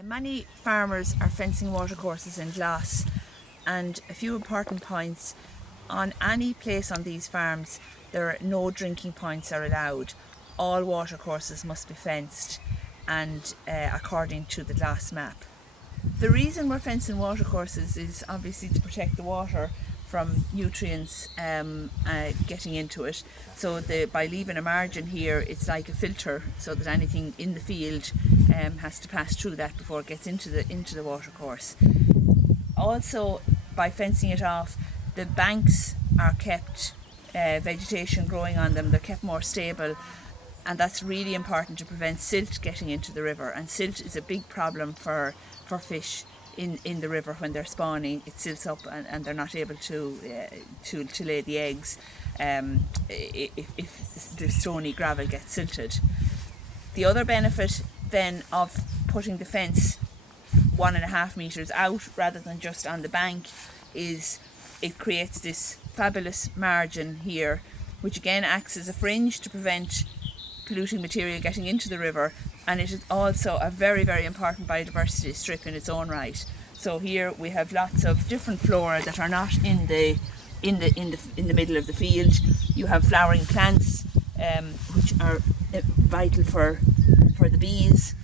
Many farmers are fencing watercourses in GLAS, and a few important points. On any place on these farms, there are no drinking points are allowed. All watercourses must be fenced and according to the GLAS map. The reason we're fencing watercourses is obviously to protect the water from nutrients getting into it. So by leaving a margin here, it's like a filter, so that anything in the field has to pass through that before it gets into the watercourse. Also, by fencing it off, the banks are kept, vegetation growing on them, they're kept more stable, and that's really important to prevent silt getting into the river. And silt is a big problem for fish in the river when they're spawning. It silts up and they're not able to lay the eggs if the stony gravel gets silted. The other benefit then of putting the fence 1.5 metres out rather than just on the bank is it creates this fabulous margin here, which again acts as a fringe to prevent polluting material getting into the river, and it is also a very, very important biodiversity strip in its own right. So here we have lots of different flora that are not in the middle of the field. You have flowering plants which are vital for the bees.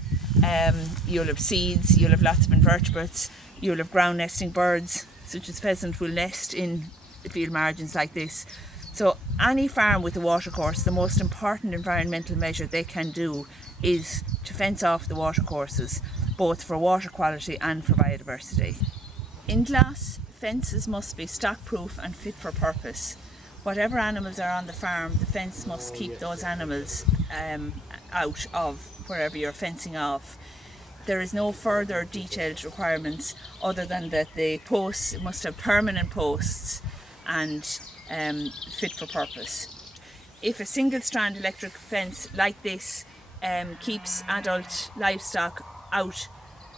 You'll have seeds, you'll have lots of invertebrates, you'll have ground nesting birds such as pheasant will nest in the field margins like this. So any farm with a watercourse, the most important environmental measure they can do is to fence off the watercourses, both for water quality and for biodiversity. In GLAS, fences must be stock-proof and fit for purpose. Whatever animals are on the farm, the fence must keep those animals out of wherever you're fencing off. There is no further detailed requirements other than that the posts must have permanent posts and fit for purpose. If a single strand electric fence like this keeps adult livestock out,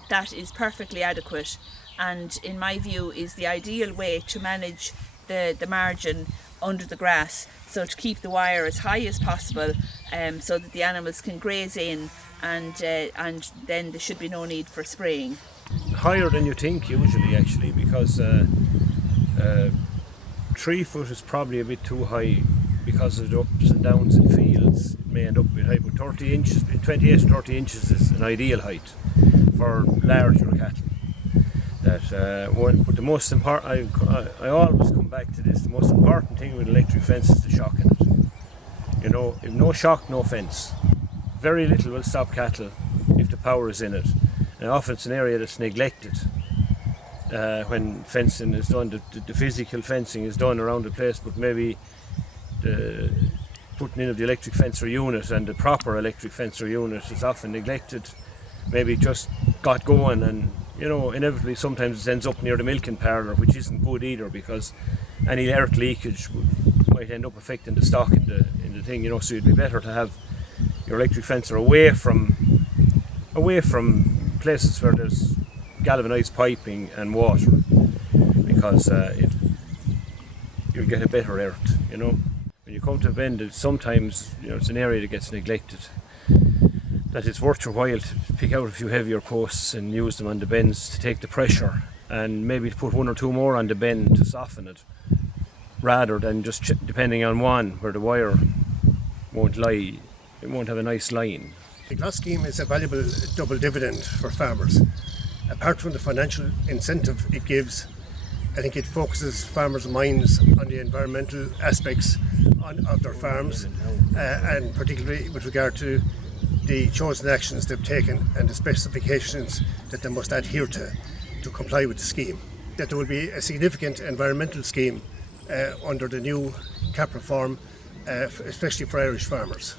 that is perfectly adequate, and in my view is the ideal way to manage the margin under the grass, so to keep the wire as high as possible so that the animals can graze in, and then there should be no need for spraying. Higher than you think usually, actually, because 3 foot is probably a bit too high because of the ups and downs in fields. It may end up a bit high, but 30 inches, 28 to 30 inches is an ideal height for larger cattle. But the most important, I always come back to this, the most important thing with electric fence is the shock in it. You know, if no shock, no fence. Very little will stop cattle if the power is in it. And often it's an area that's neglected when fencing is done. The physical fencing is done around the place, but maybe the putting in of the electric fencer unit and the proper electric fencer unit is often neglected. Maybe just got going, and inevitably sometimes it ends up near the milking parlour, which isn't good either, because any earth leakage might end up affecting the stock in the thing. So it'd be better to have your electric fencer away from places where there's galvanised piping and water, because you'll get a better earth. When you come to a bend, sometimes it's an area that gets neglected, that it's worth your while to pick out a few heavier posts and use them on the bends to take the pressure, and maybe to put 1 or 2 more on the bend to soften it, rather than just depending on one where the wire won't lie, it won't have a nice line. The GLAS scheme is a valuable double dividend for farmers. Apart from the financial incentive it gives, I think it focuses farmers' minds on the environmental aspects of their farms, and particularly with regard to the chosen actions they've taken and the specifications that they must adhere to comply with the scheme. That there will be a significant environmental scheme under the new CAP reform, especially for Irish farmers.